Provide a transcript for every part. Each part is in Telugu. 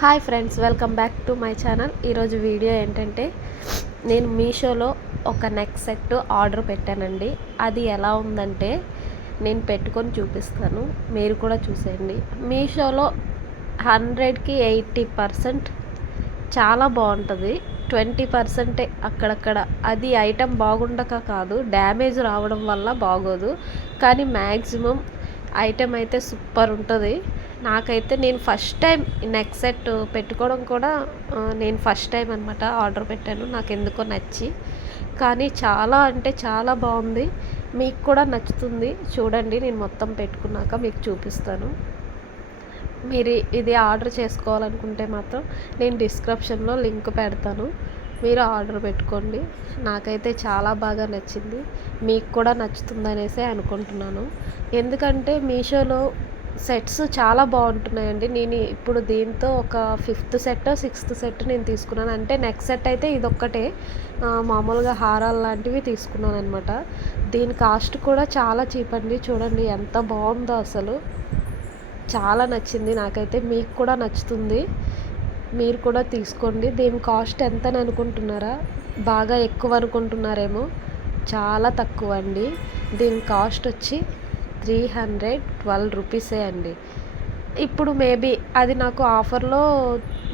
Hi friends, welcome back to my channel. ఈరోజు వీడియో ఏంటంటే నేను మీషోలో ఒక నెక్ సెట్ ఆర్డర్ పెట్టానండి. అది ఎలా ఉందంటే నేను పెట్టుకొని చూపిస్తాను, మీరు కూడా చూసేయండి. మీషోలో 100కి 80% చాలా బాగుంటుంది, 20% అక్కడక్కడ అది ఐటెం బాగుండక కాదు, డ్యామేజ్ రావడం వల్ల బాగోదు. కానీ మ్యాక్సిమం ఐటెం అయితే సూపర్ ఉంటుంది. నాకైతే నేను ఫస్ట్ టైం నెక్ సెట్ పెట్టుకోవడం కూడా నేను ఫస్ట్ టైం అనమాట ఆర్డర్ పెట్టాను. నాకు ఎందుకో నచ్చి, కానీ చాలా అంటే చాలా బాగుంది. మీకు కూడా నచ్చుతుంది. చూడండి, నేను మొత్తం పెట్టుకున్నాక మీకు చూపిస్తాను. మీరు ఇది ఆర్డర్ చేసుకోవాలనుకుంటే మాత్రం నేను డిస్క్రిప్షన్లో లింక్ పెడతాను, మీరు ఆర్డర్ పెట్టుకోండి. నాకైతే చాలా బాగా నచ్చింది, మీకు కూడా నచ్చుతుందనేసే అనుకుంటున్నాను. ఎందుకంటే మీషోలో సెట్స్ చాలా బాగుంటున్నాయండి. నేను ఇప్పుడు దీంతో ఒక 5th సెట్ 6th సెట్ నేను తీసుకున్నాను. అంటే నెక్ సెట్ అయితే ఇదొక్కటే, మామూలుగా హారాలు లాంటివి తీసుకున్నాను అనమాట. దీని కాస్ట్ కూడా చాలా చీప్ అండి. చూడండి ఎంత బాగుందో, అసలు చాలా నచ్చింది నాకైతే. మీకు కూడా నచ్చుతుంది, మీరు కూడా తీసుకోండి. దీని కాస్ట్ ఎంత అని అనుకుంటున్నారా? బాగా ఎక్కువ అనుకుంటున్నారేమో, చాలా తక్కువ అండి. దీని కాస్ట్ వచ్చి 312 రూపీసే అండి. ఇప్పుడు మేబీ అది నాకు ఆఫర్లో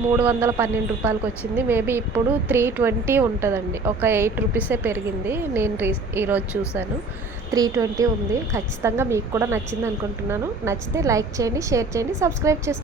312 రూపాయలకి వచ్చింది. మేబీ ఇప్పుడు 320 ఉంటుందండి. ఒక 8 రూపీసే పెరిగింది. నేను ఈరోజు చూశాను 320 ఉంది. ఖచ్చితంగా మీకు కూడా నచ్చింది అనుకుంటున్నాను. నచ్చితే లైక్ చేయండి, షేర్ చేయండి, సబ్స్క్రైబ్ చేసుకోండి.